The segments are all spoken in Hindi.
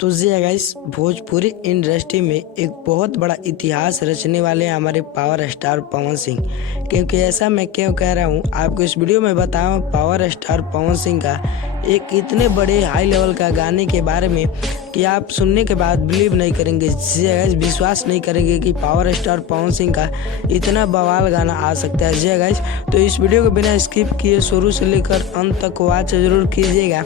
तो जी गाइस, भोजपुरी इंडस्ट्री में एक बहुत बड़ा इतिहास रचने वाले हैं हमारे पावर स्टार पवन सिंह। क्योंकि ऐसा मैं क्यों कह रहा हूँ, आपको इस वीडियो में बताऊँ पावर स्टार पवन सिंह का एक इतने बड़े हाई लेवल का गाने के बारे में कि आप सुनने के बाद बिलीव नहीं करेंगे, जी गाइस, विश्वास नहीं करेंगे कि पावर स्टार पवन सिंह का इतना बवाल गाना आ सकता है। जी गाइस, तो इस वीडियो को बिना स्किप किए शुरू से लेकर अंत तक वॉच जरूर कीजिएगा।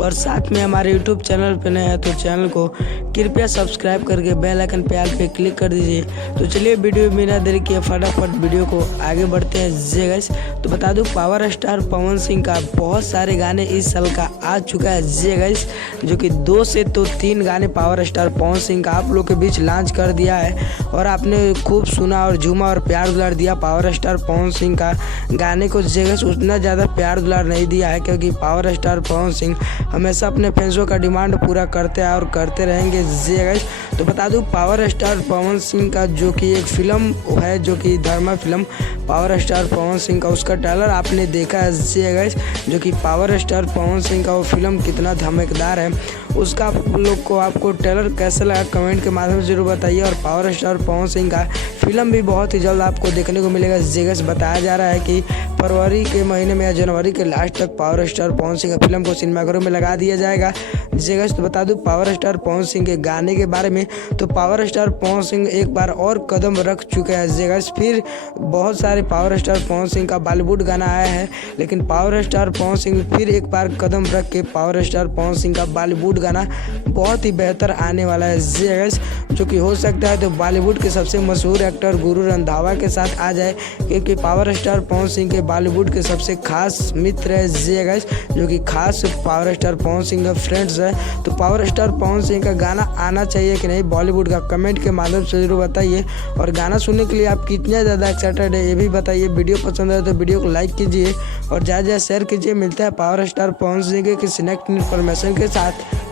और साथ में हमारे YouTube चैनल पे नए हैं तो चैनल को कृपया सब्सक्राइब करके बेल आइकन पे ऑल पे क्लिक कर दीजिए। तो चलिए वीडियो बिना देरी किए फटाफट वीडियो को आगे बढ़ते हैं। जी गाइस, तो बता दूं पावर स्टार पवन सिंह का बहुत सारे गाने इस साल का आ चुका है। जी गाइस, जो कि 2 से 3 गाने पावर स्टार पवन सिंह का आप लोग के बीच लॉन्च कर दिया है और आपने खूब सुना और झूमा और प्यार दुलार दिया। पावर स्टार पवन सिंह का गाने को जी गाइस उतना ज़्यादा प्यार दुलार नहीं दिया है, क्योंकि पावर स्टार पवन सिंह हमेशा अपने फैंसों का डिमांड पूरा करते हैं और करते रहेंगे। जी गाइस, तो बता दूं पावर स्टार पवन सिंह का जो कि एक फिल्म है, जो कि धर्मा film power star Pawan Singh का, उसका ट्रेलर आपने देखा है। जी गाइस, जो कि पावर स्टार पवन सिंह का वो फिल्म कितना धमाकेदार है, उसका आप लोग को आपको ट्रेलर कैसा लगा कमेंट के माध्यम से जरूर बताइए। और पावर स्टार पवन सिंह का फिल्म भी बहुत ही जल्द आपको देखने को मिलेगा। जी गाइस, बताया जा रहा है कि फरवरी के महीने में या जनवरी के लास्ट तक पावर स्टार पवन सिंह का फिल्म को सिनेमाघरों में लगा दिया जाएगा। जी गाइस, तो बता दूं पावर स्टार पवन सिंह के गाने के बारे में, तो पावर स्टार पवन सिंह एक बार और कदम रख चुके हैं। जी गाइस, फिर बहुत सारे पावर स्टार पवन सिंह का बॉलीवुड गाना आया है, लेकिन पावर स्टार पवन सिंह फिर एक बार कदम रख के पावर स्टार पवन सिंह का बॉलीवुड गाना बहुत ही बेहतर आने वाला है। जी गाइस, जो कि हो सकता है तो बॉलीवुड के सबसे मशहूर एक्टर गुरु रंधावा के साथ आ जाए, क्योंकि पावर स्टार पवन सिंह के बॉलीवुड के सबसे खास मित्र है। जी गाइस, जो कि खास पावर स्टार पवन सिंह का फ्रेंड्स है। तो पावर स्टार पवन सिंह का गाना आना चाहिए कि नहीं बॉलीवुड का, कमेंट के माध्यम से जरूर बताइए। और गाना सुनने के लिए आप कितने ज़्यादा एक्साइटेड है ये भी बताइए। वीडियो पसंद है तो वीडियो को लाइक कीजिए और ज़्यादा शेयर कीजिए। मिलता है पावर स्टार पवन सिंह के किसी नेक्स्ट इन्फॉर्मेशन के साथ।